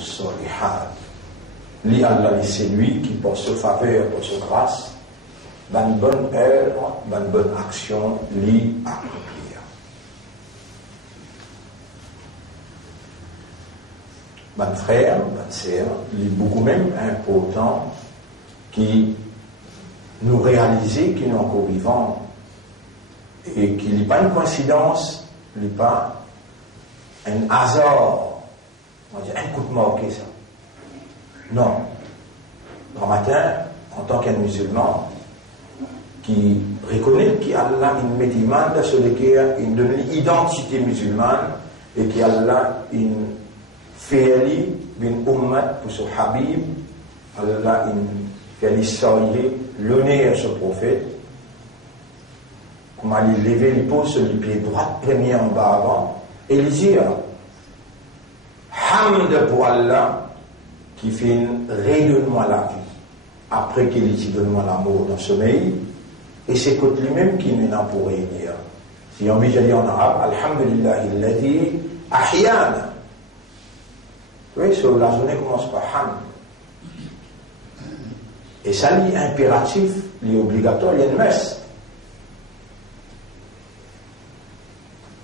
salihat. Li Allah, c'est lui qui, pour sa faveur, pour sa grâce, ban bonne œuvre, ban bonne action, li accomplir. Ban frère, ban sœur, li beaucoup même important qui nous réaliser qu'il est encore vivant et qu'il n'est pas une coïncidence, il n'est pas un hasard, on va dire un coup de mort, ça. Non. Grand matin, en tant qu'un musulman qui reconnaît qu'Allah une médimane de celui qui a une identité musulmane et qu'Allah une féali, une ummat pour son habib, Allah une féali saïe, l'honneur à ce prophète, comment il levait les pouces sur le pied droit, premier en bas avant, et il dit Hamd pour Allah qui fait redonne-moi la vie après qu'il dit donne-moi l'amour dans le sommeil, et c'est côté lui-même qui nous n'a pour réunir. Si on veut dire en arabe, Alhamdulillah alladhi ahyana. Oui, sur la journée commence par Hamd. Et ça, il est impératif, il est obligatoire, il y a une messe.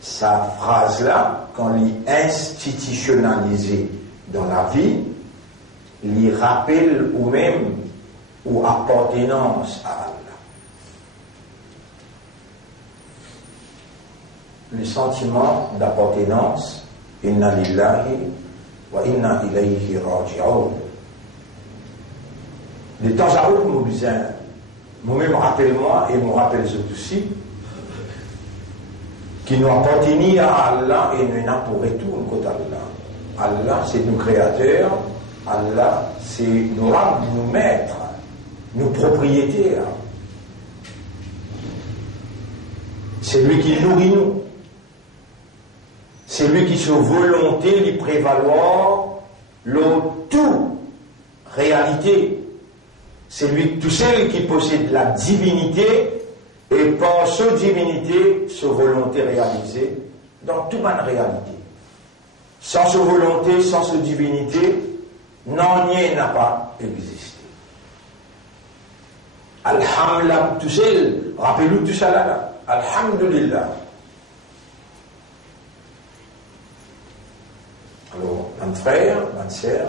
Sa phrase-là, quand il est institutionnalisé dans la vie, il rappelle ou même ou appartenance à Allah. Le sentiment d'appartenance, inna lillahi wa inna ilayhi raji'un. De temps à autre, moi-même rappelle-moi et me rappelle ce aussi, qui nous appartient à Allah et nous n'a pour retour côté Allah. Allah, c'est nos créateurs, Allah, c'est nos rables, nos maîtres, nos propriétaires. C'est lui qui nourrit nous. C'est lui qui, sur volonté, lui prévaloir l'eau tout réalité. C'est lui tout seul qui possède la divinité et par sa divinité, sa volonté réalisée dans toute ma réalité. Sans sa volonté, sans sa divinité, non, rien n'a pas existé. Alhamdulillah, tout seul, rappelez-vous tout ça là. Alhamdulillah. Alors, un frère, une sœur,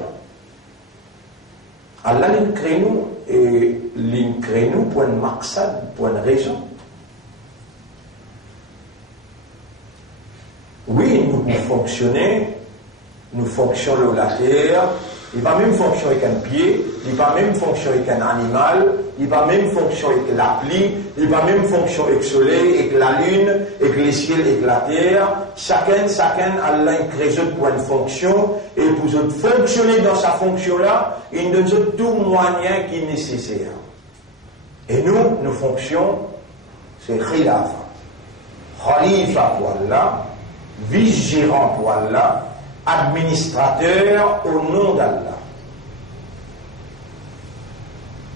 Allah crée nous et crée nous pour une maqsad, pour une raison. Oui, nous pouvons fonctionner, nous fonctionnons la terre, il va même fonctionner avec un pied, il va même fonctionner avec un animal, il va même fonctionner avec la pluie, il va même fonctionner avec le soleil, avec la lune, avec les ciels, avec la terre. Chacun, Allah crée pour une fonction, et pour fonctionner dans sa fonction-là, il nous donne tout moyen qui est nécessaire. Et nous, nos fonctions, c'est khilafa. Khalifa pour Allah, vice-gérant pour Allah, administrateur au nom d'Allah.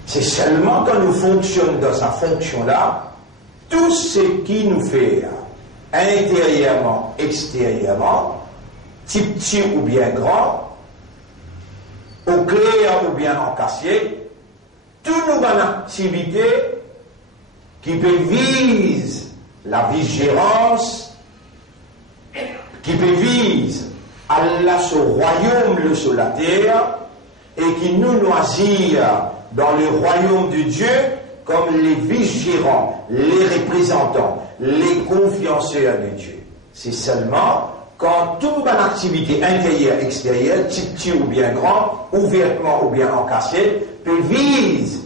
C'est seulement quand nous fonctionnons dans sa fonction-là, tout ce qui nous fait intérieurement, extérieurement, petit ou bien grand, au clair ou bien encassé, toutes nos activités qui visent la vigilance, qui vise Allah sur le royaume sur la terre et qui nous loisir dans le royaume de Dieu comme les vigérants, les représentants, les confianceurs de Dieu. C'est seulement quand toute bonne activité intérieure, extérieure, petit ou bien grand, ouvertement ou bien encassé, peut vise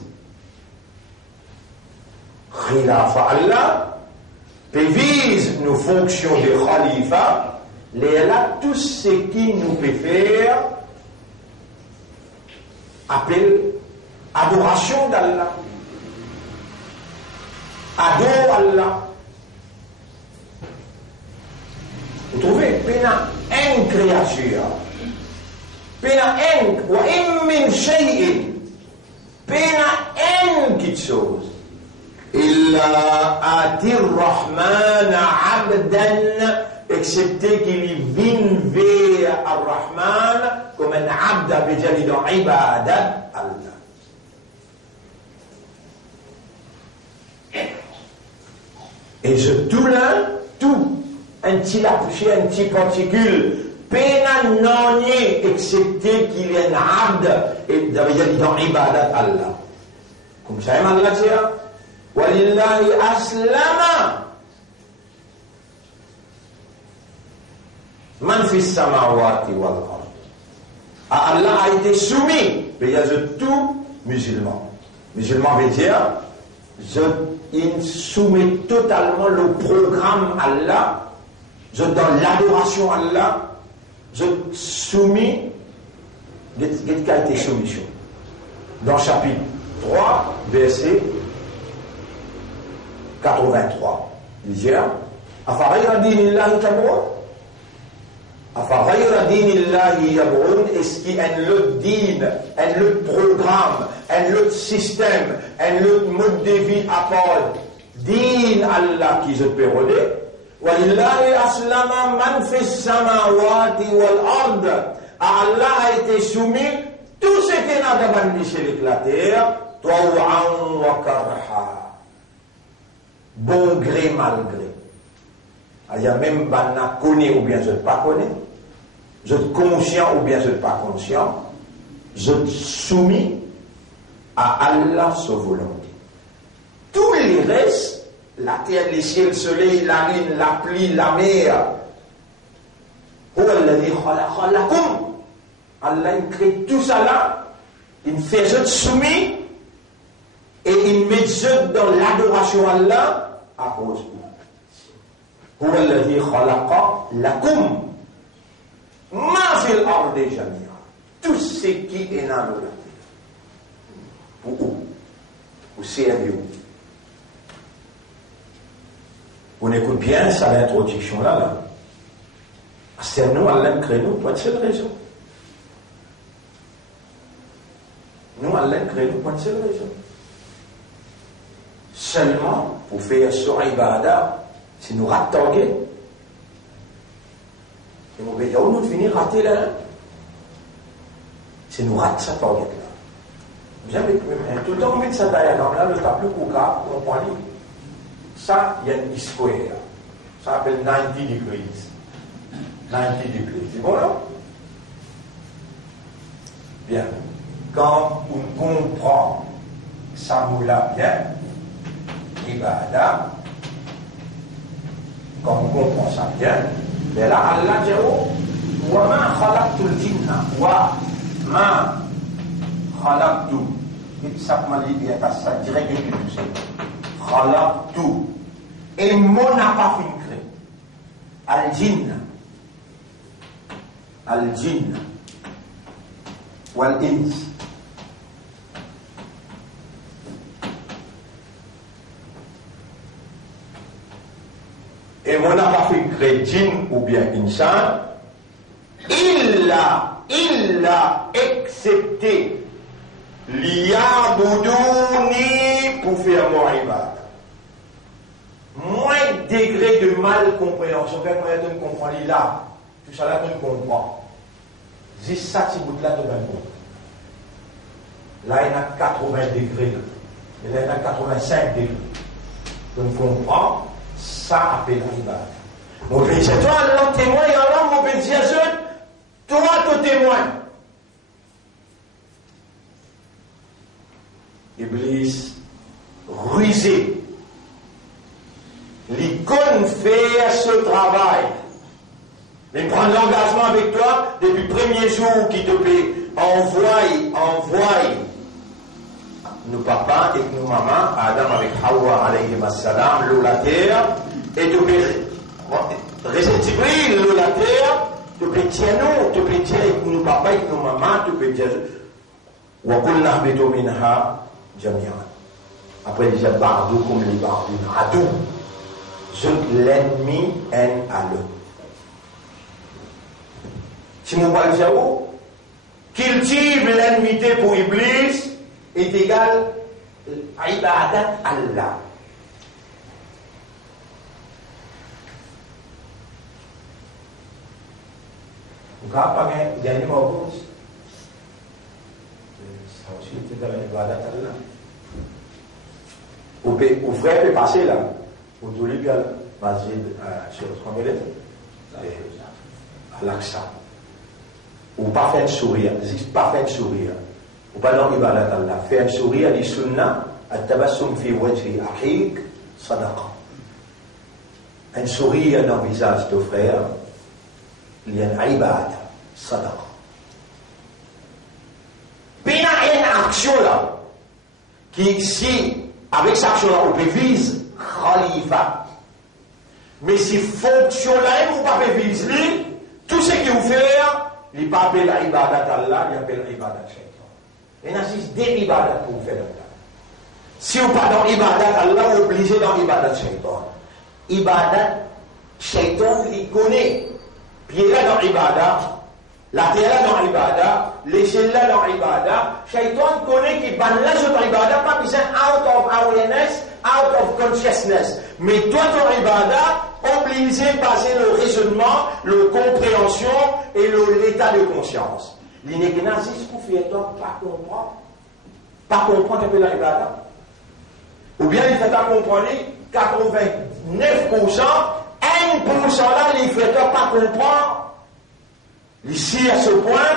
Khilafa Allah, peut vise nos fonctions de Khalifa, là, tout ce qui nous peut faire appelle adoration d'Allah. Adore Allah. Vous trouvez, pena une créature, pena wa min shay'in, pena une petite chose. Illa atir rahman abdan, excepté qu'il y vienne vers Ar-Rahman comme un abd veut dire dans ibadat Allah. Et je tout là, tout, un petit lapouché, un petit particule, pena non excepté qu'il y ait un abd, et ça veut dire dans ibadat Allah. Comme ça, Allah dit, walillahi aslama man fi samawati wal ard. Allah a été soumis, mais il y a de tout musulman. Musulman veut dire, il soumet totalement le programme Allah, dans l'adoration Allah, je soumis, qu'est-ce qui a été soumission? Dans chapitre 3, verset 83, il dit, Afarayra dinillahi tabroun? Afarayra dinillahi yabroun? Est-ce qu'il y a un autre din, un autre programme, un autre système, un autre mode de vie à part din Allah qui se pérodait? Walillahi aslama man fi samawati wal ard. Allah a été soumis tout ce qui n'a pas de la terre, taw'an wa karha. Bon gré, mal gré. Il y a même pas connaît ou bien je ne pas connais. Je suis conscient ou bien je ne suis pas conscient. Je suis soumis à Allah sa volonté. Tous les restes, la terre, les ciels, le soleil, la lune, la pluie, la mer, Allah il crée tout ça là, il fait je soumis et il met je dans l'adoration à Allah à cause de هو الذي خلق لكم ما في الأرض جميعا. Tout ce qui est dans la terre. Pour où? Pour servir. On écoute bien ça, l'introduction là. C'est nous, Allah crée nous, pour une seule raison. Nous, Allah crée nous, pour une seule raison. Seulement, pour faire sur Ibadah, si nous ratons, et nous voyons nous finir rater là, si nous ratons ça target là. Tout le temps, on met ça diagramme là, le tableau Kouka, on prend lui. Ça, il y a une square. Ça s'appelle 90 degrés. 90 degrés. C'est bon là? Bien. Quand on comprend ça moula bien, Ibadah, quand on comprend ça bien, mais là, Allah dit, wa ma khalaqtul jinna, wa ma khalaqtu. Ça m'a dit, il y a ça direct que tu sais. Khalaqtu. Et mon n'a pas fait créer. Al-jinn. Al-jinn. Wal-ins. Et mon n'a pas fait créer djinn ou bien insan. Il l'a excepté liya'buduni pour faire mon ibadah. Moins degré de mal compréhension. Quand on comprend là, tout ça là, on comprend. Juste ça, si vous là, de là, il y a 80 degrés. Et là, il y a 85 degrés. Donc, on comprend, ça appelle l'ibadah. Mon pays, c'est toi, le témoin, et alors, mon pays, c'est toi, le témoin. Iblis, rusé. L'icône fait ce travail. Il prend l'engagement avec toi depuis le premier jour qui te paie. Envoie nos papas et nos mamans, Adam avec Hawa alayhi salam, l'eau la terre, et te paie. Récipient l'eau la terre, te paie tiens-nous, te paie tiens avec nos papas et nos mamans, te paie tiens. Wa kulna bitu minha jami'an. Après, il dit Bardou comme les Bardou. Adou. L'ennemi aime à l'autre. Si mon parle de cultive l'ennemité pour Iblis est égal à Ibadat Allah. Vous avez pas gagné mot ibadat Allah. Ou frère peut passer là, ou tout le bien, masjid, sur ce qu'on est à l'Aqsa. Ou pas faire un sourire, pas faire un sourire. Ou pas dans ibadat Allah, faire un sourire, les sunnah, at-tabassum fi wajhi akhik, sadaqa. Un sourire dans le visage de frère, il y a une ibadah, sadaqa. Puis il y a une action là, qui si, avec cette action là, on peut viser khalifa. Mais si fonction là, vous ne pouvez pas viser, tout ce que vous faites, il pas appelé l'ibadat Allah, il appelle l'ibadat shaitan. Il y a des ibadats que vous faites là. Si vous pas dans l'ibadat Allah, vous êtes obligé dans l'ibadat shaitan. Ibadat shaitan, il connaît. Puis il est là dans l'ibadat, la terre là dans l'ibadat, l'échelle là dans l'ibadat. Shaitan connaît qu'il va là sur l'ibadat, pas besoin out of awareness, out of consciousness. Mais toi, ton ibadat, obligé de passer le raisonnement, la compréhension et l'état de conscience. L'inégénazis qu'on fait pas comprendre. Pas comprendre un peu l'ibadat. Ou bien il fait pas comprendre 89%, 1% là, il fait pas comprendre. Ici, à ce point,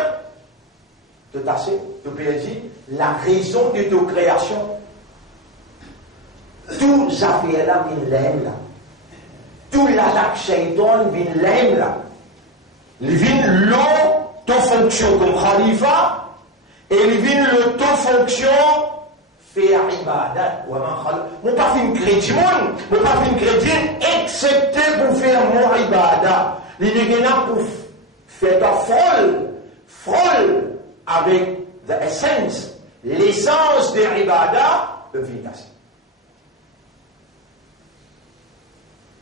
de tasser, de PSG, la raison de ta création. Tout ça fait là, il l'aime là. Tout l'attaque shaitan, il l'aime là. Il vient l'eau, ta fonction comme khalifa, et il vient le ta fonction faire ibadat. Mon pas fin crédit, mon pas fin crédit, excepté pour faire mon ibadat. Il n'est pas pour faire ta folle avec l'essence, l'essence de l'ibadat, de vitesse.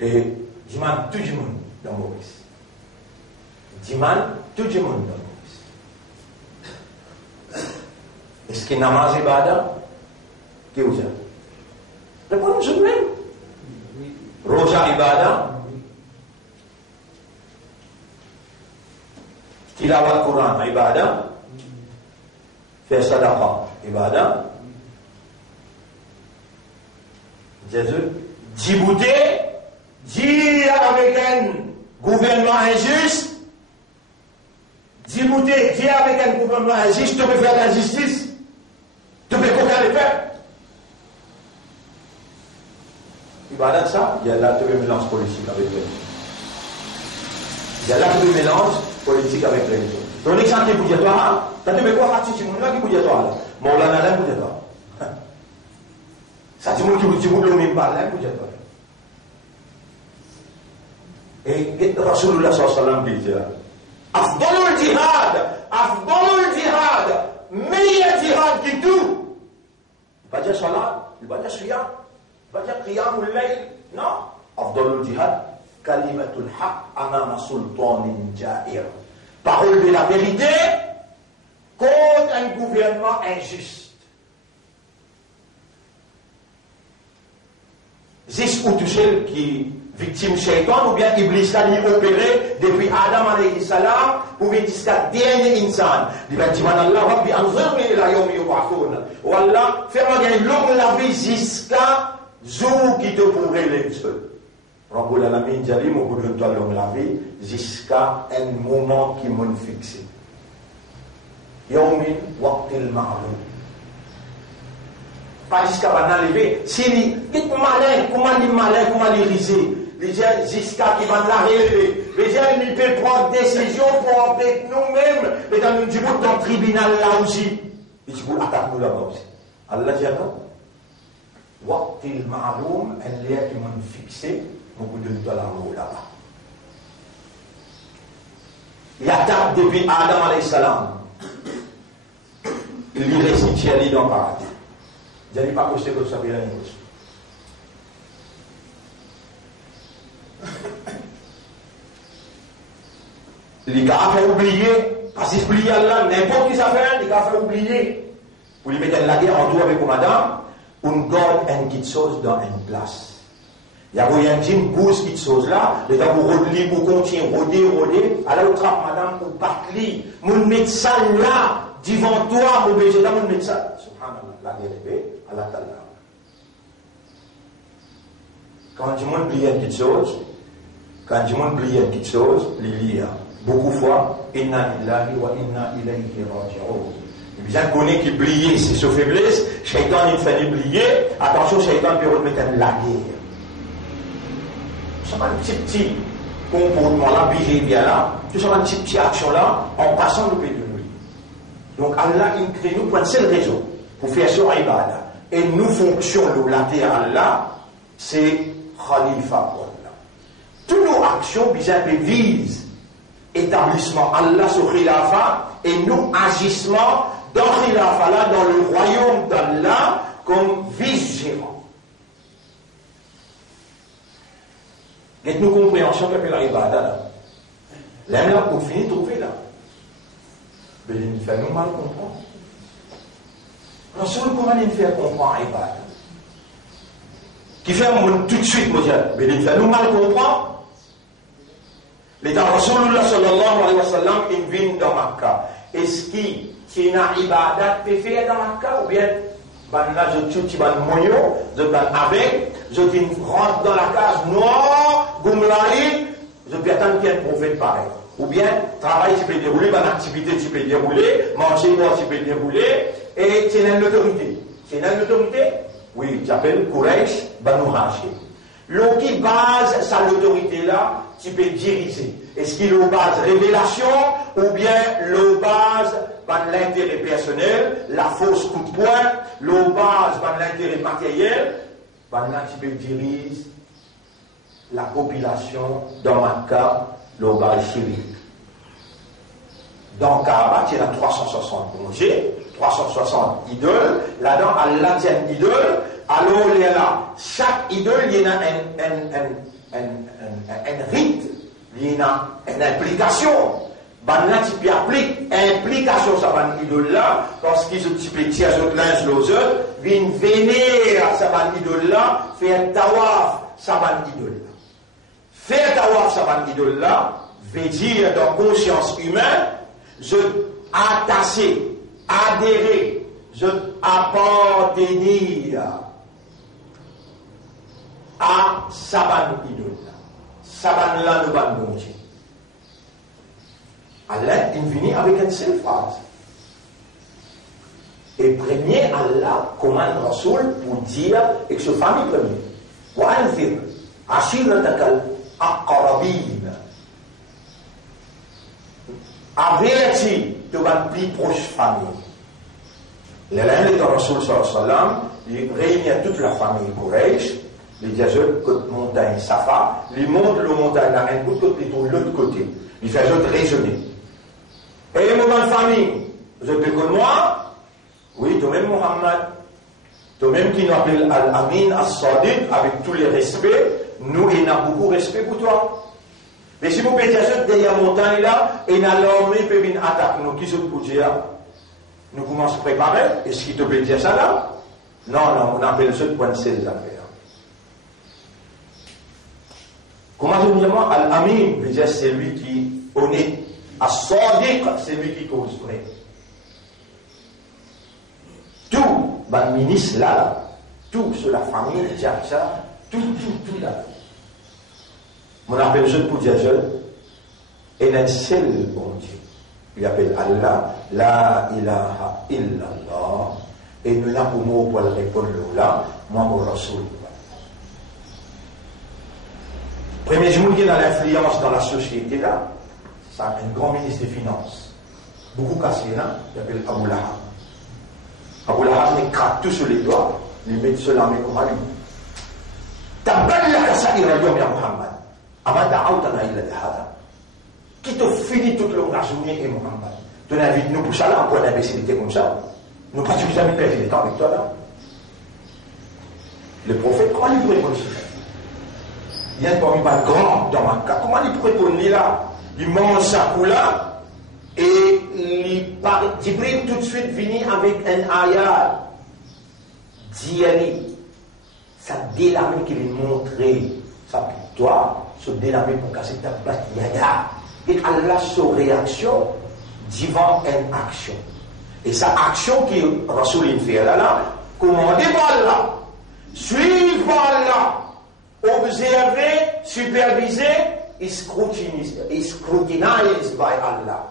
Et diman tout le monde dans Maurice. Diman tout le monde dans Maurice. Est-ce qu'il y a namaz ibadah? Qu'est-ce que c'est? Répondez-moi s'il vous plaît. Roja ibadah? Tilawat Quran ibadah? Faire sadaqa ibadah? Jésus Djibouti, dire avec un gouvernement injuste, Djibouti, dire avec un gouvernement injuste, tu peux faire la justice, tu peux coquer le faire. Ibadat ça, il y a là tout le mélange politique avec religion. Il y a là tout le mélange politique avec religion. Donc l'exemple qui vous dit toi, tu as quoi partie du monde là qui vous dit toi, mon là là vous dit toi. Ça dit monde qui vous dit le même pas là vous dit toi. Et Rasulullah sallallahu alayhi wa sallam dit Afdalul jihad, meilleur jihad qui tout. Il va dire salat, il va dire siyam, il va dire qiyamul layl. Non. Afdalul jihad, kalimatul haq amama sultanin ja'ir. Parole de la vérité contre un gouvernement injuste. Jusqu'où tout seul qui victime shaitan ou bien Iblis là il opéré depuis Adam alayhi salam pour jusqu'à dernier insan. Il va dire Allah Rabbi anzirni ila yawmi yub'athun. Wallah fais-moi gagner longue la vie jusqu'à jour qui te pourrait l'exploser. Rabbul Alamin jali mo pour toi longue la vie jusqu'à un moment qui m'ont fixé. Yawmin waqtil ma'lum. Pas jusqu'à maintenant lever. Si il malin, comment il risé. Les gens jusqu'à qui va la relever. Les gens ils peuvent prendre décision pour avec nous-mêmes. Et dans nous disons dans le tribunal là aussi. Ils disent attaque nous là-bas aussi. Allah dit non. Waqtil ma'loum, un lien qui m'ont fixé, beaucoup de dollars là-bas. Il attaque depuis Adam alayhi salam. Il lui récite Ali dans le paradis. Je n'ai pas posté que ça fait la nuit. Les gars ont fait oublier, parce qu'ils oublient Allah, n'importe qui ça fait, les gars ont fait oublier. Pour lui mettre la guerre en tout avec madame, on garde une petite chose dans une place. Il y a une petite bourse petite chose là, les gars vous rodez, vous continuez, roder, alors on trappe madame, vous partez, vous mettez ça là, devant toi, mon béger, dans mon médecin. Subhanallah, la dérivée, à la tallah. Quand du monde plie une petite chose, il y a beaucoup de fois, inna lillahi wa inna ilayhi raji'un. Bien connaît qu'il pliait, c'est sa faiblesse, Shaitan il fait plier, attention, Shaitan peut remettre la guerre. C'est pas un petit comportement là, bien là, tout ça, une petite action là, en passant le pays de nous. Donc Allah, il crée nous pour une seule raison, pour faire sur Ibadah. Et nous fonctionnons latéral là, c'est Khalifa. Toutes nos actions visent établissement Allah sur Khilafa et nous agissements dans Khilafa là, dans le royaume d'Allah comme vice-gérant. Et nous compréhension que la Ibadah là. L'un là, on finit de trouver là. Mais il nous fait nous mal comprendre. Rasoul, comment il fait comprendre Ibadah? Qui fait un monde tout de suite, moi, mais il fait nous mal comprendre. L'état Rasulullah sallallahu alayhi wa sallam, il vient dans Makkah. Est-ce qu'il y a une ibadat peut faire dans Makkah ou bien, là, je tue ban moyo, je ban avec, je rentre dans la case noire, goumlaï, je peux attendre qu'il y ait un prophète pareil. Ou bien, travail tu peux dérouler, bonne activité tu peux dérouler, manger boire tu peux dérouler, et tu as une autorité. Tu as une autorité? Oui, tu appelles Quraysh, Banu Hashim. L'eau qui base sa l'autorité là, tu peux diriger. Est-ce qu'il est au base révélation ou bien l'eau base par l'intérêt personnel, la fausse coup de poing, l'eau base par l'intérêt matériel, là tu peux diriger la population dans Makkah, l'eau base chimique. Dans Kaaba, il y a 360 plongées, 360 idoles. Là-dedans, Allah tient une idole. Alors, il y a là, chaque idole, il y a un rite, il y a une implication. Là, tu peux appliquer implication sur cette idole-là, parce qu'ils ont typé tiers l'un sur l'autre, viennent vénérer cette idole-là, faire tawaf sur cette idole-là. Faire tawaf sur cette idole-là, veut dire dans la conscience humaine, je attacher, adhérer, je appartenir à Saban idole. Saban là nous va nous dire. Allah il vient avec une seule phrase. Et premier Allah commande Rasoul pour dire et que ce famille premier. Wa anzir ashiratakal aqrabin. Averti de votre plus proche famille. L'élève de Rasoul sallallahu alayhi wa sallam, il réunit toute la famille Quraysh, les diazotes côté montagne Safa, il monte le montagne la un bout de côté, de l'autre côté. Il fait autres raisonner. Et mon famille, vous êtes comme moi? Oui, toi-même Mohammed, toi-même qui nous appelle Al-Amin, As-Sadiq, avec tous les respects, nous, il a beaucoup de respect pour toi. Mais si vous pouvez dire derrière la montagne là, et l'armée peut venir attaquer nous, qui se peut dire, nous commençons à préparer, est-ce qu'il te peut dire ça là? Non, non, on appelle ça de point de ces affaires. Comment je dis moi? Al-Amin, veut dire c'est lui qui est honnête. As-Sadiq, c'est lui qui cause vrai. Tout, le ministre là, tout sur la famille, ça, tout là. On appelle jeune pour dire jeune, et un seul bon Dieu. Il appelle Allah, la ilaha illallah, et nous là pour moi pour le répondre là, moi mon Rasoul. Premier jour qui est dans l'influence dans la société là, c'est un grand ministre des Finances. Beaucoup cassé là, il appelle Abu Lahab. Abu Lahab il craque tout sur les doigts, il met sur l'armée comme à lui. Taballa sa'ir al-yawm ya Muhammad. Ama da'awtana illa hada. Qui te finit toute la journée et Muhammad. Tu n'invites nous pour ça là, pour une imbécilité comme ça. Nous pas suffisamment perdu le temps avec toi là. Le prophète, comment il pourrait répondre ça? Il y a un parmi pas grand dans ma cas. Comment il pourrait répondre là? Il mange sa coup là et il parle. Jibril tout de suite vient avec un ayat. Diani. Ça délamé qu'il est montré. Ça toi. Se délamer pour casser ta bataille. Et Allah, sa réaction devant une action. Et sa action qui Rasoul fait là, commandée par Allah, suivre par Allah, observer, superviser, et scrutinized by Allah.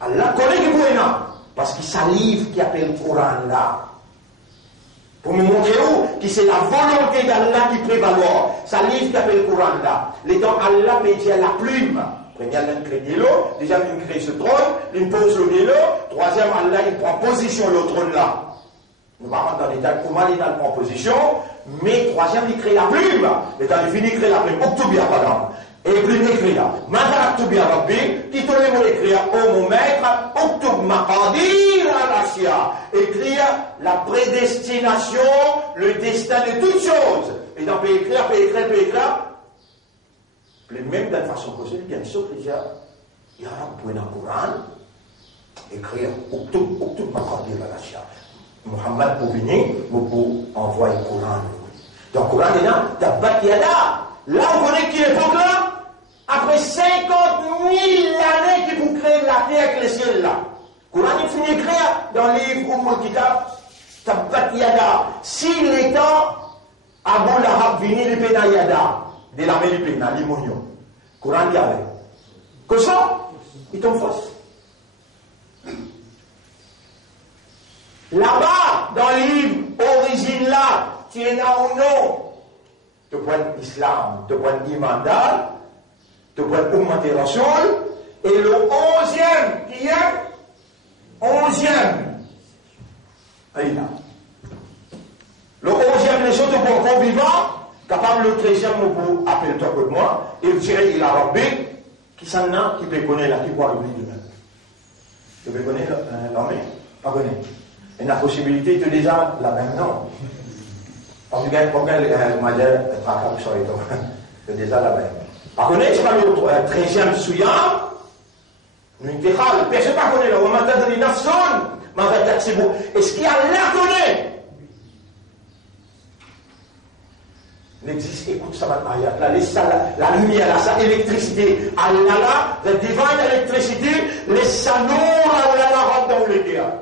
Allah connaît qui vous est là, parce qu'il sa livre qui appelle le Coran là. Pour me montrer où, que c'est la volonté d'Allah qui prévaloir. Sa livre qui appelle le Coran là. Les temps Allah peut dire la plume. Première, il crée de l'eau. Deuxième, il crée ce trône. Il pose le vélo. Troisième, Allah, il prend position le trône là. Nous ne allons pas dans les détails comment il prend position. Mais troisième, il crée la plume. Et quand il finit, il crée la plume. Octobia, pardon. Et plume écrit là. Mata Octobia Rabbi. Qui te le mot écrire, oh mon maître, Octob Maqadir al-Ashya. Écrire la prédestination, le destin de toutes choses. Et donc, peut écrire. Même d'une façon possible, bien sûr, il y a un point dans le Coran, écrire Octob Maqadir al-Ashya. Muhammad pour venir, pour envoyer le Coran. Donc, le Coran est là, Tabbat Yada. Là, on connaît qui est pour là. Après 50 000 années qui vous créez la terre avec les ciels là. Le Coran est fini d'écrire dans le livre ou le kitab, Tabbat Yada. Si les temps, Abu Lahab vini le Pena Yada, de l'armée du Pena, l'Imonio. Le Coran dit avec. Comme ça, il tombe fausse. Là-bas, dans le livre, origine là, tu es là ou non, tu prends l'islam, tu prends l'imandal, tu prends l'augmenter la chose, et le 11e, qui est 11e, allez là. Le 11e, les autres pour encore vivant, capable le 13e, pour appeler toi comme moi, et tirer il a rabbi, qui s'en a, qui peut connaître là, qui peut arriver demain. Tu peux connaître l'armée? Pas connaître. Et la possibilité de déjà la même non. Parce que combien m'a dit fracas sur les temps. C'est déjà la même. Par contre, c'est pas le 13e souillant. Nous ne personne pas connaît là. On m'a dit une nation. M'a dit c'est beau. Est-ce qu'il y a la connaît? N'existe, écoute ça va la lumière là, ça, électricité. Allah là, la divine électricité, les sanours, Allah là, rentre dans les guerres.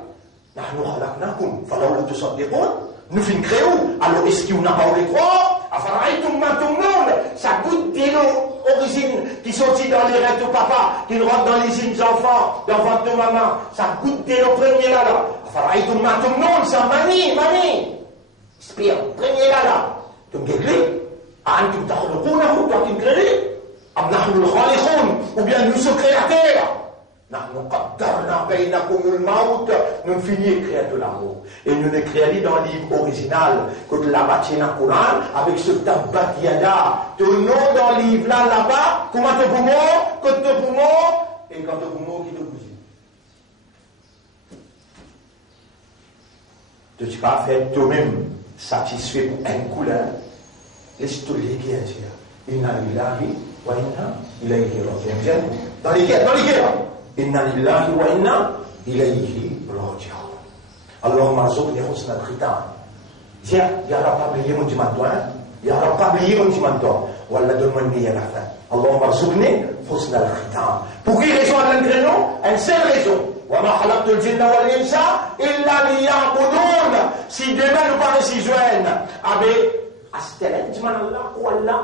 Nous finissons créer où? Alors est-ce qu'on n'a pas eu les trois? Tout le monde, ça goûte des origines qui sont dans les rêves de papa, qui rentrent dans les îles enfants, dans le ventre de maman, ça goûte des premiers là. Tout le monde, c'est mani. Spire, premier là. Tu me gueulez? Tu me gueulez? Ou bien nous sommes créateurs. Nous finissons créer de l'amour. Et nous le créons dans le livre original, que la bâtie dans le Coran, avec ce Tabbat Yada. Ton nom dans le livre là-bas, comment te poumon, quand te poumon, et quand te poumon qui te bouge. Tu ne pas faire toi-même satisfait pour une couleur. Laisse-toi léguer à dire. Inna lillahi wa inna ilayhi raji'un. Dans les guerres. Inna lillahi wa inna ilayhi raji'un. Alors, marzuqni husna al-khitam. Tiens, ya Rabbi, oubliez mon dimanche, ya Rabbi, oubliez mon dimanche. Wallah, donne-moi une meilleure affaire. Allah marzuqni husna al-khitam. Pour quelle raison elle a un une seule raison. Wa ma khalaqtu al-jinna wal insa illa liya'budun. Si demain nous parlons si joignent avec Astel, dimanche Allah ou Allah,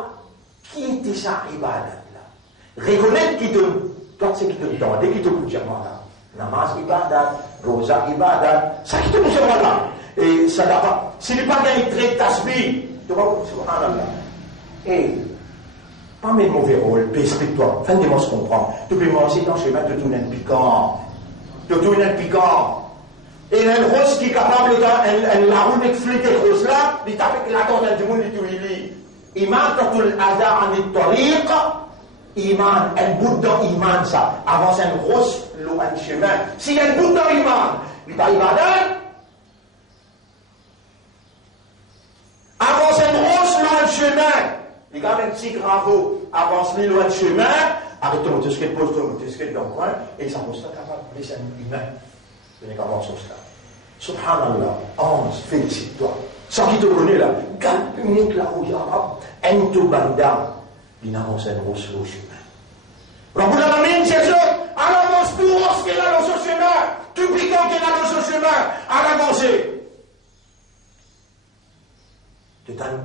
qui était ça ibadat là? Reconnaître qui te toi, c'est qui te demande, qui te coûte là. Namaz ibadat, rosa ibadat, ça qui te coûte là. Et ça n'a pas. S'il n'est pas gagné très tasbih, tu vas voir, subhanallah. Et, pas mes mauvais rôles, explique-toi, fin de moi se comprendre. Tu peux manger dans le chemin de tout un piquant. Et il y a une rose qui est capable de la roue de flûter rose là, il tape la tête du monde, il dit, imatatul adha anit tariq. Iman, un bout dans Iman, ça. Avance un rose, l'eau, un chemin. S'il y a un bout dans Iman, il va y avoir. Avance un rose, l'eau, un chemin. Il y a un petit graveau, avance l'eau, un chemin. Arrête ton motoskate, pose ton motoskate dans le coin, et ça pose ça capable de laisser un humain. Ce n'est pas bon, sur cela. Subhanallah, Ange, félicite-toi. Sans qui te connaît là, garde unique la roue, un tout banda. Il avance un rose, l'eau, chemin. Rabbul Alamin, c'est ça. Alors, mon spour, qui est là dans ce chemin. Tu piquant qui est là dans ce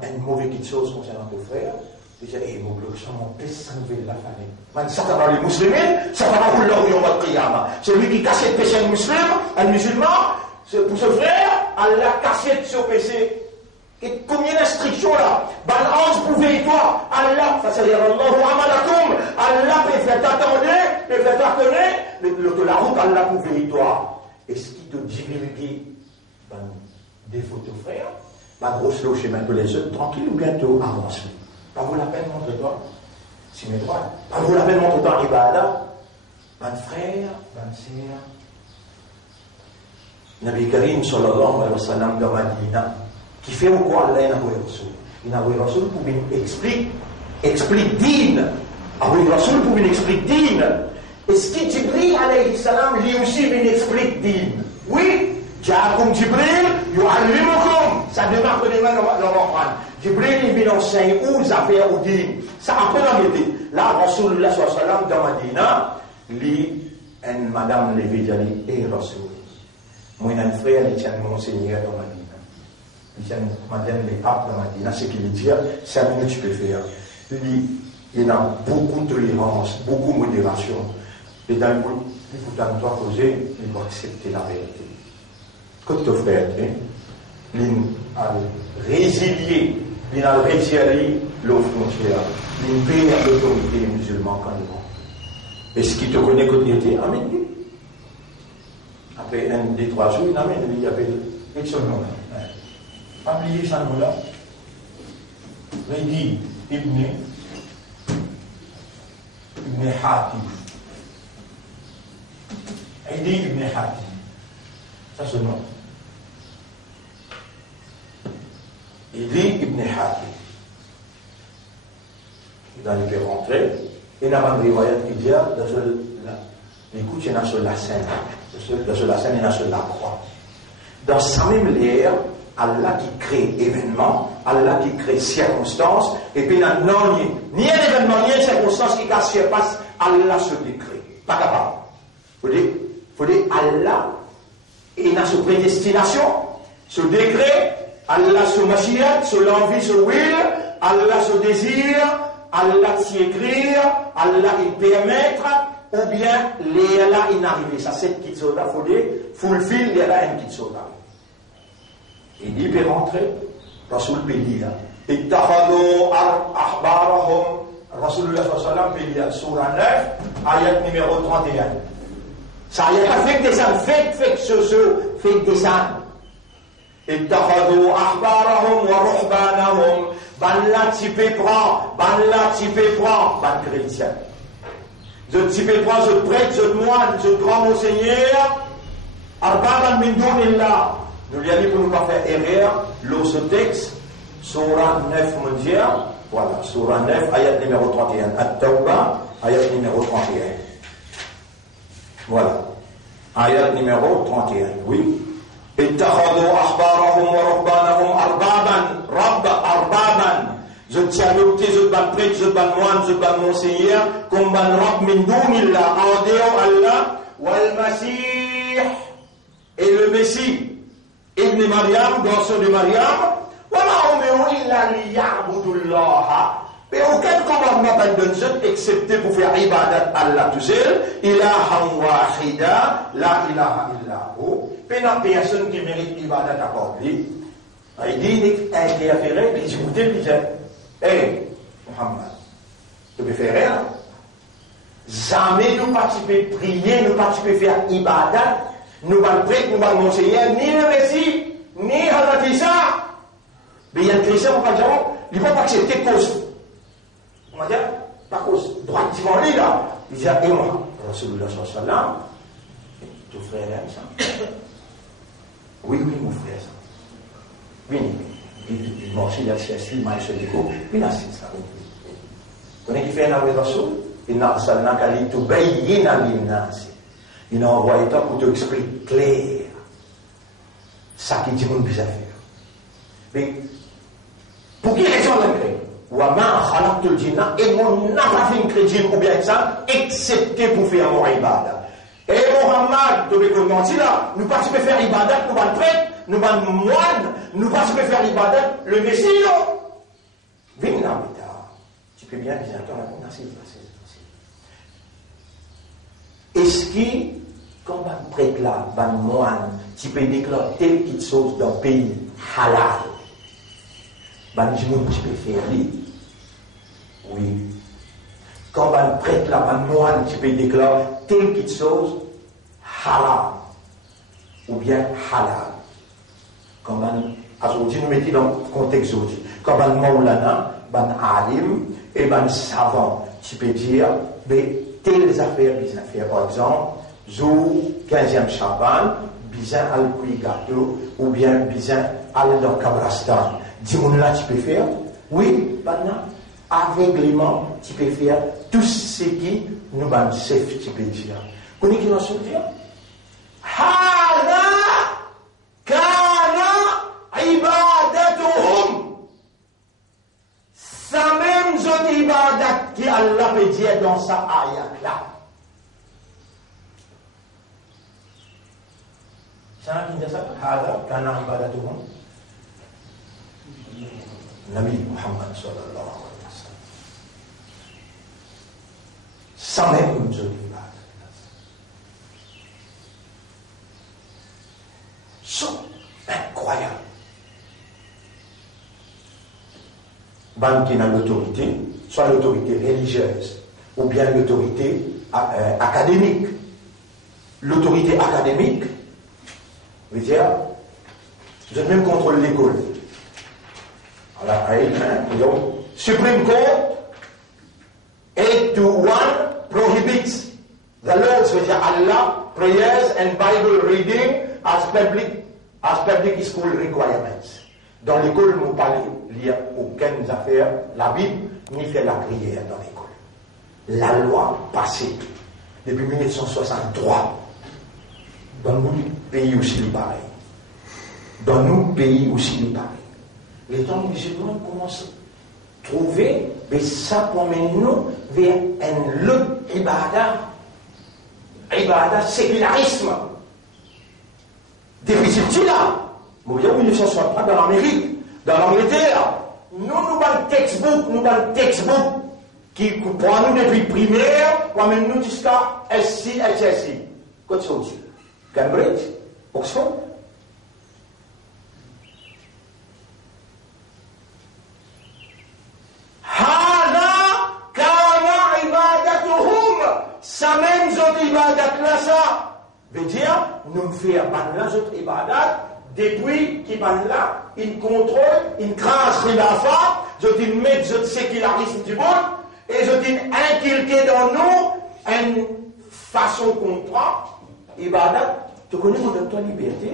une mauvaise chose concernant ton frère. Il dit, eh, mon bloc, ça m'en pèse, ça nous veut la famille. Ça va pas les musulmans, ça va pas rouler au yom al-qiyamah. Celui qui casse le péché un musulman, pour ce frère, Allah casse ce péché. Et combien d'instructions là? Balance pouvez toi, Allah, Allah peut faire t'attendre, peut faire t'attendre, la route Allah pouvez toi. Est-ce qu'il te divulgue défaut de frère? Grosse le chemin de les autres, tranquille ou bientôt avance. Pas vaut la peine, montre-toi. Si mes droits. Pas vaut la peine, montre-toi, Ibada. Ban frère, ban sœur. Nabi Karim, sallallahu alayhi wa sallam, de Madina, qui fait ou quoi Allah n'a pas reçu. Il n'a pas reçu pour qu'il explique din. Abu Rasul pour qu'il explique din. Est-ce que Jibril, alayhi salam, lui aussi, il explique din? Oui. Ja'akum Jibril, yu'allimukum. Ça démarre de l'Iman dans l'Oran. Jibril, il vient enseigner où ça fait au din. Ça après la médite. Là, Rasulullah sallallahu alayhi wa sallam, dans Madina, lui, une madame Lévi, dit, et Rasul. Moi, j'ai un frère, il tient mon Seigneur dans Madina. Il tient madame les papes dans Madina. Ce qu'il dit, 5 minutes, tu peux faire. Il a beaucoup de tolérance, beaucoup de modération. Et d'un coup, il faut toi causer, il va accepter la vérité. Quand ton frère, il a résilié, il a résilié l'eau frontière, il paye à l'autorité musulmane quand il va. Est-ce qu'il te connaît quand il était amen? Après un des 3 jours, il amène, il appelle son nom. Pas oublier ce nom-là. Il dit Ibn Hatim. Il dit Ibn Hatim. Ça c'est son nom. Il dit Ibn Hatim. Il peut rentrer. Il n'a pas de riwayat qui dit écoute, il y en a sur la scène. Sur la scène, il y en a sur la croix. Dans sa même l'air, Allah qui crée événement, Allah qui crée circonstance, et puis là, non, ni un événement, ni une circonstance qui casse passe, Allah se décret. Pas capable. Il faut dire Allah, il a sa prédestination, ce décret, Allah se machia, ce l'envie, ce will, Allah se désir, Allah s'y écrire, Allah y permettre, ou bien l'éla inarrivé. Ça c'est qui sauta, il faut dire, fulfill l'éla in qui sauta. Il dit, il peut rentrer, Rasoul peut dire, ittakhadou ahbarahum, Rasulullah sallallahu alayhi wa sallam peut dire, surah 9, ayat numéro 31. Ça y a pas fait des ânes, fait des ânes. Ittakhadou ahbarahum wa ruhbanahum, ban la type prend, ban chrétien. Je type prend, je prêtre, je moine, je grand monseigneur, arbaban min dunillah. Nous lui avons dit pour ne pas faire erreur, l'autre texte, surah 9 mondial, voilà, surah 9, ayat numéro 31, At-Tawbah, ayat numéro 31. Voilà, ayat numéro 31, oui. Ittakhadou ahbarahum wa ruhbanahum arbaban. Je tiens adopté, je ban prêtre, je ban moine, je ban monseigneur, comme ban rab min dunillah, en dehors Allah, wal masih, et le Messie. Ibn Maryam, garçon de Maryam, mais aucun commandement ne donne excepté pour faire ibadat Allah tout seul, ilaha wahida, la ilaha illahu. Mais la personne qui mérite ibadat accordée, il dit, interférer, il dit, écoutez, il dit, hé, Muhammad, tu peux faire rien. Jamais nous participer prier, nous participer faire ibadat, nous allons prêter, nous allons monseigneur, ni le Messie, ni Hazrat Isa. Mais il y a un chrétien, on va dire, il ne va pas accepter cause. On va dire, pas cause. Droit devant lui, là. Il dit, et moi, Rasulullah sallallahu alayhi wa sallam, ton frère aime ça. Oui, mon frère, ça. Oui, il mange, il a cherché, il m'a cherché du coup, il a cherché ça. Vous connaissez qui fait un avoué Rasul? Il n'a pas sallam qu'à tout bailler dans l'imnasi. Il a envoyé toi pour te expliquer clair ça qui dit mon bizarre. Mais pour quelle raison on l'a créé? Wama khalaqtul jinna, et mon n'a pas fait une crédit ou bien ça, excepté pour faire mon ibadah. Et Muhammad, tu veux mentir là, nous pas faire ibadah, nous pas prêtre, nous pas moine, nous pas faire ibadah, le Messie, Viens là, tu peux bien dire, attends, merci. Est-ce que, quand on prête là, un moine, tu peux déclarer telle petite chose dans le pays halal, tu peux faire lui? Oui. Quand on prête là, un moine, tu peux déclarer telle petite chose halal, ou bien halal. Quand aujourd'hui, nous mettons dans le contexte aujourd'hui. Quand on maulana, un alim, et un savant, tu peux dire, mais telles affaires, par exemple, jour 15e Chaban, bizin al gâteau, ou bien bizin al dans Kabrastan. Dis-moi là, tu peux faire? Oui, maintenant, aveuglément, tu peux faire tout ce qui nous ban chef, tu peux dire. Connais qui nous dire? Hada kana ibadatuhum. Ça même zone ibadat qui Allah peut dire dans sa ayat là. Ça qui dit ça, Hada kana ibadatuhum. Nabi Muhammad sallallahu alayhi wa sallam. Ça même zone ibadat. C'est incroyable. Ban qui a l'autorité, soit l'autorité religieuse ou bien l'autorité académique. L'autorité académique veut dire, je même contrôle l'école. Alors, Supreme Court, 8 to 1 prohibits the laws, veut dire Allah, prayers and Bible reading as public school requirements. Dans l'école, nous ne parlons lire aucune affaire, la Bible, ni faire la prière dans l'école. La loi passée, depuis 1963, dans nos pays aussi pareil. Dans nos pays aussi pareil. Les temps musulmans commencent à trouver, mais ça promène nous vers un autre ibadah, sécularisme. Difficile là. Vous voyez, 1963 dans l'Amérique, dans l'Angleterre, nous avons un textbook qui prend nous depuis primaire, ou même nous jusqu'à SC, HSC. Qu'est-ce que c'est? Cambridge, Oxford. Hada kana ibadatuhum. Ça même zot ibadat là, ça veut dire, nous faisons pas zot ibadat. Depuis qu'il va là, il contrôle, il crasse les affaires, je dis mettre le sécularisme du monde, et je dis inculquer dans nous une façon qu'on prend, ibadat, tu connais dans ta liberté,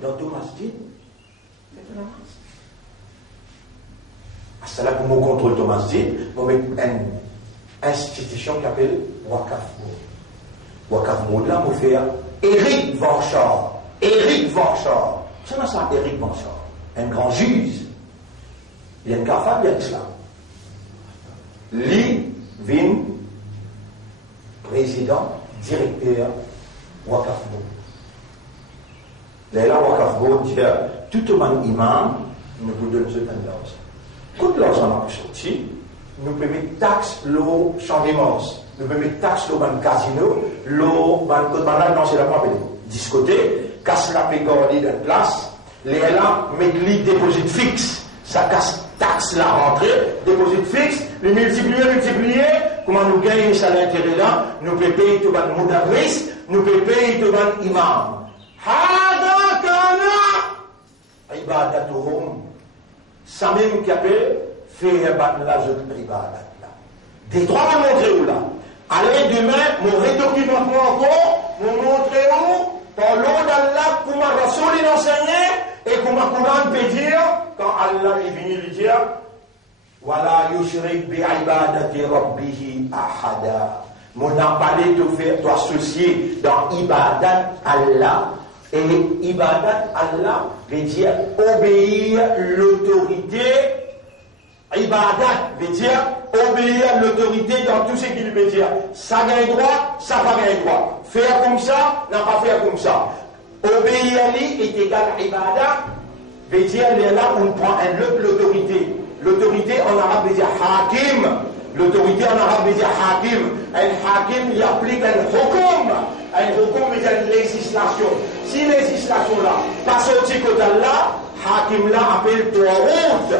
dans ton masjid, fais la masse. À cela, pour nous contrôler ton masjid, nous mettons une institution qui s'appelle Wakaf Board. Wakaf Board, là, nous faisons Eric Vanchard. Eric Vanchard, c'est ça, Eric Vanchard, un grand juge. Il y a une café, il y a l'islam. Lui, vin, président, directeur, Wakaf Board. Là, Wakaf Board dit, tout le monde imam, nous vous donnons un l'argent. Quand l'argent a sorti, nous pouvons mettre taxe l'eau champ d'immense. Nous pouvons mettre taxe l'eau dans le casino, l'eau dans le non, c'est la pas discothèque. Casse la pécordie de place, les là, mettent les déposits fixes, ça casse taxe la rentrée, déposit fixe, les multiplier, comment nous gagnons ça à l'intérêt là, nous pouvons payer tout le monde d'adresse, nous pouvons payer tout le monde imam. Hada kana ibadatuhum. Ça même qui appelle faire la joute ibadat là. Des trois vont montrer où là. Allez demain, mon rédocumentement encore, vous montrer où. Par l'eau d'Allah, comme Rasoul l'enseignait, et comme Coran peut dire, quand Allah est venu lui dire, Wala yushrik bi ibadati rabbihi ahada. Mon n'a pas de faire, d'associer dans ibadat Allah. Et ibadat Allah veut dire obéir l'autorité. Ibadat veut dire obéir l'autorité dans tout ce qu'il veut dire. Ça gagne droit, ça pas gagne droit. Faire comme ça, n'a pas faire comme ça. Obéir lui est égal à ibadat, veut dire là on prend un autre l'autorité. L'autorité en arabe veut dire hakim. L'autorité en arabe veut dire hakim. Un hakim, il applique un hukum. Un hukum veut dire une législation. Si législation là, passe au petit côté là, hakim là appelle Tawhut.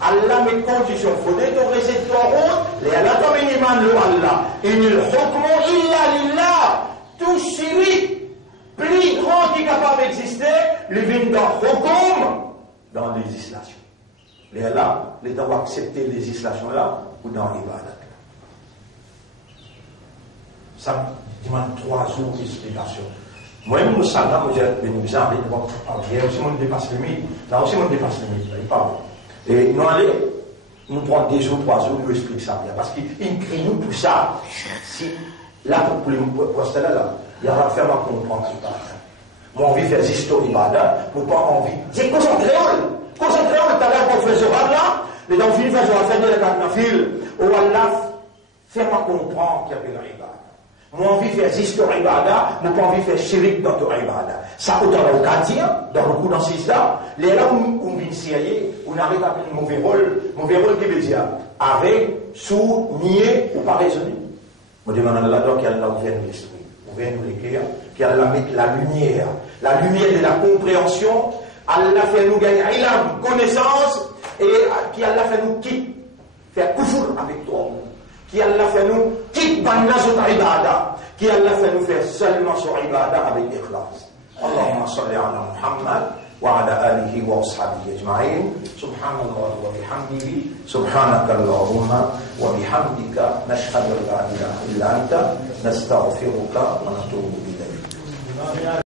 Allah met condition. Il faut détourner cette Tawhut. Les Allah comme une iman le Allah. Il hukmu illa lillah. Tout shirik, plus grand qui est capable d'exister, il vient dans hukum, dans la législation. Les Allah, les doivent accepter la législation là ou dans l'ibadat. Ça demande 3 jours d'explication. Moi-même, je suis là, je aussi, on dépasse le limite. Là aussi, on dépasse le limite. Il parle. Et nous allons, nous prendre 2 jours, 3 jours, nous expliquer ça bien. Parce qu'il crie nous tout ça. Si, là, pour les postes là, il y a un faire ma comprendre tout ça. Moi, envie de faire l'histoire d'Ibada, pour pas envie. C'est concentré-vous. Concentrez-vous, tout à l'heure, pour faire ce là, les enfants, ils vont faire des carnafils. Ou Allah, faire-moi comprendre qu'il y a la Ibada. Moi, envie de faire l'histoire d'Ibada, moi, pas envie de faire chirik dans ton Ibada. Ça, autant dans le quartier, dans le coup dans ce là, les là où on vient s'y on arrive à un mauvais rôle qui veut dire, avec, sous, nier ou pas raisonner. Je demande à Allah qu'il a ouvert l'esprit, ouvert l'éclair, qu'il a mis la lumière de la compréhension. Allah fait nous gagner ilam, connaissance, et qui Allah fait nous quitter, faire kufur avec toi, qui Allah fait nous quitter banna sur ibada, qui Allah fait nous faire seulement sur ibada avec ikhlas. Allahumma salli ala Muhammad wa ala alihi wa ashabihi ajma'in. Subhanallah wa bihamdihi, subhanaka Allahumma wa bihamdika, nashhadu an la ilaha illa anta, nastaghfiruka wa natubu ilayk.